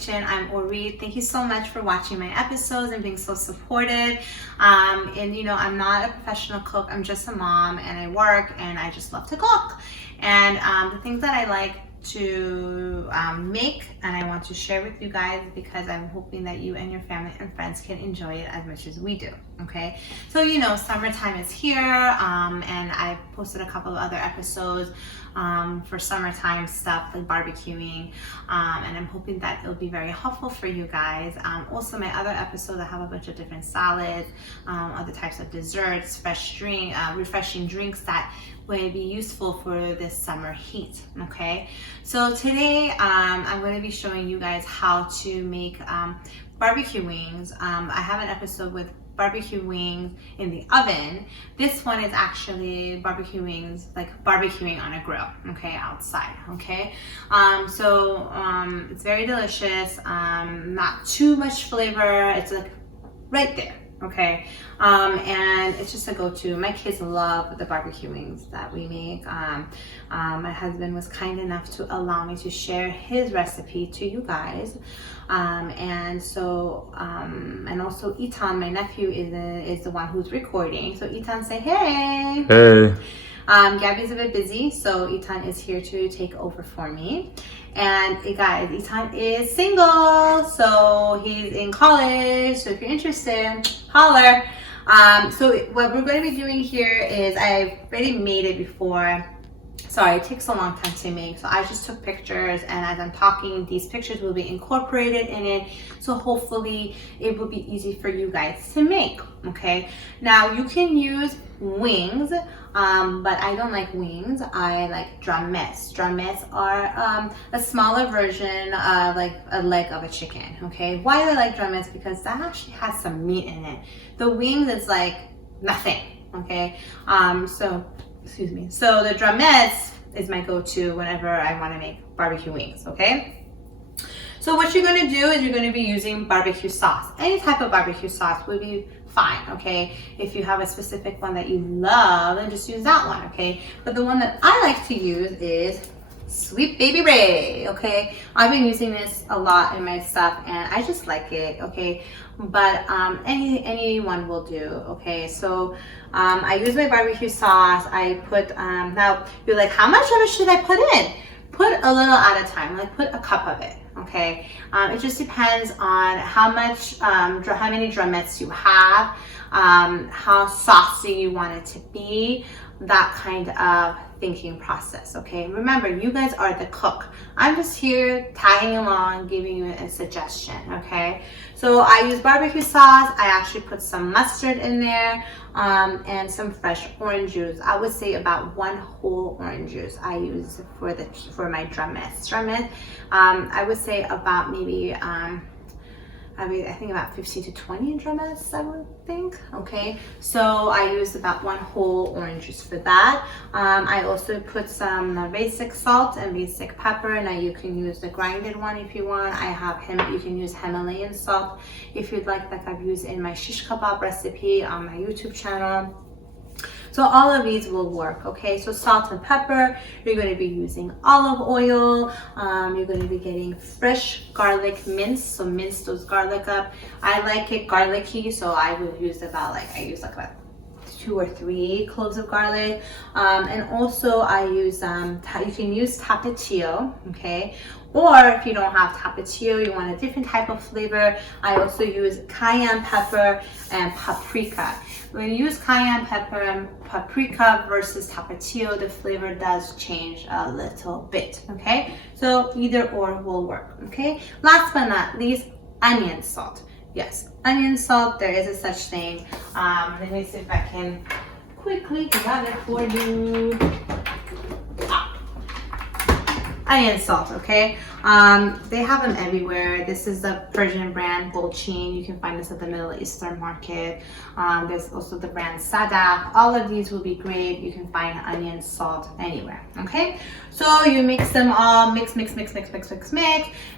kitchen. I'm Ori. Thank you so much for watching my episodes and being so supportive. And you know, I'm not a professional cook. I'm just a mom, and I work, and I just love to cook. And the things that I like to make and I want to share with you guys, because I'm hoping that you and your family and friends can enjoy it as much as we do. Okay, so you know, summertime is here, and I posted a couple of other episodes for summertime stuff like barbecuing, and I'm hoping that it'll be very helpful for you guys. Also, my other episodes, I have a bunch of different salads, other types of desserts, refreshing drinks that would be useful for this summer heat. Okay, so today I'm going to be showing you guys how to make barbecue wings. I have an episode with barbecue wings in the oven. This one is actually barbecue wings, like barbecuing on a grill, okay, outside. Okay, so it's very delicious, not too much flavor, it's like right there. Okay, and it's just a go-to. My kids love the barbecue wings that we make. My husband was kind enough to allow me to share his recipe to you guys, and so and also Ethan, my nephew, is the one who's recording. So Ethan, say hey. Hey. Gabby's a bit busy, so Ethan is here to take over for me. And guys, Ethan is single, so he's in college. So if you're interested, holler. So what we're going to be doing here is, I've already made it before. Sorry, it takes a long time to make, so I just took pictures, and as I'm talking, these pictures will be incorporated in it, so hopefully it will be easy for you guys to make. Okay, now you can use wings, but I don't like wings. I like drummets. Drummets are a smaller version of like a leg of a chicken. Okay, why do I like drummets? Because that actually has some meat in it. The wings is like nothing. Okay, excuse me. So the drumettes is my go-to whenever I want to make barbecue wings. Okay, so what you're going to do is you're going to be using barbecue sauce. Any type of barbecue sauce would be fine. Okay, if you have a specific one that you love, then just use that one. Okay, but the one that I like to use is Sweet Baby Ray. Okay, I've been using this a lot in my stuff, and I just like it. Okay, but anyone will do. Okay, so I use my barbecue sauce. I put now you're like, how much of it should I put in? Put a little at a time, like put a cup of it. Okay, it just depends on how many drumettes you have, how saucy you want it to be, that kind of thinking process. Okay, remember, you guys are the cook. I'm just here tagging along, giving you a suggestion. Okay, so I use barbecue sauce. I actually put some mustard in there, and some fresh orange juice. I would say about 1 whole orange juice I use for my drumettes. I would say about maybe I think about 15 to 20 drumettes, I would think. Okay, so I used about 1 whole orange juice for that. I also put some basic salt and basic pepper. Now you can use the grinded one if you want. You can use Himalayan salt if you'd like I've used in my shish kebab recipe on my YouTube channel. So all of these will work. Okay, so salt and pepper. You're going to be using olive oil. You're going to be getting fresh garlic minced. So mince those garlic up. I like it garlicky, so I would use about 2 or 3 cloves of garlic, and also I use you can use Tapatio. Okay, or if you don't have Tapatio, you want a different type of flavor, I also use cayenne pepper and paprika. When you use cayenne pepper and paprika versus Tapatio, the flavor does change a little bit. Okay, so either or will work. Okay, last but not least, onion salt. Yes, onion salt, there is a such thing. Let me see if I can quickly grab it for you. Onion salt, okay? They have them everywhere. This is the Persian brand Bolchin. You can find this at the Middle Eastern market. There's also the brand Sadaf. All of these will be great. You can find onion salt anywhere, okay? So you mix them all, mix.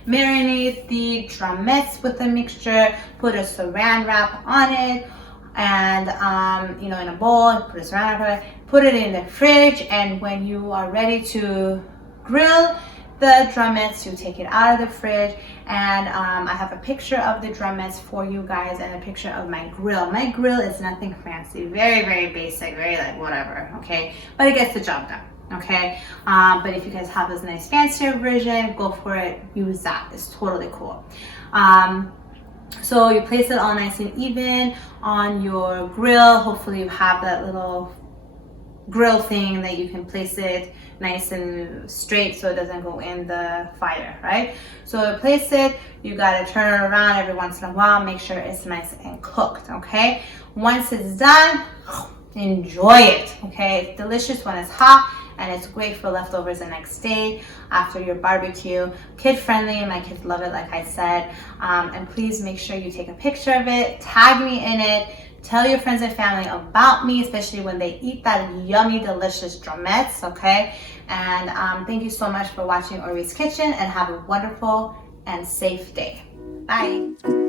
Marinate the drumettes with the mixture. Put a saran wrap on it. And in a bowl, put a saran wrap on it. Put it in the fridge, and when you are ready to grill, the drummets, you take it out of the fridge, and I have a picture of the drummets for you guys and a picture of my grill. My grill is nothing fancy, very, very basic, very like whatever, okay? But it gets the job done, okay? But if you guys have this nice fancier version, go for it, use that, it's totally cool. So you place it all nice and even on your grill. Hopefully you have that little grill thing that you can place it nice and straight so it doesn't go in the fire, right? So place it, you gotta turn it around every once in a while, make sure it's nice and cooked, okay? Once it's done, enjoy it, okay? It's delicious when it's hot, and it's great for leftovers the next day after your barbecue. Kid friendly, my kids love it, like I said. And please make sure you take a picture of it, tag me in it, tell your friends and family about me, especially when they eat that yummy, delicious drumettes, okay? And thank you so much for watching Ori's Kitchen, and have a wonderful and safe day. Bye.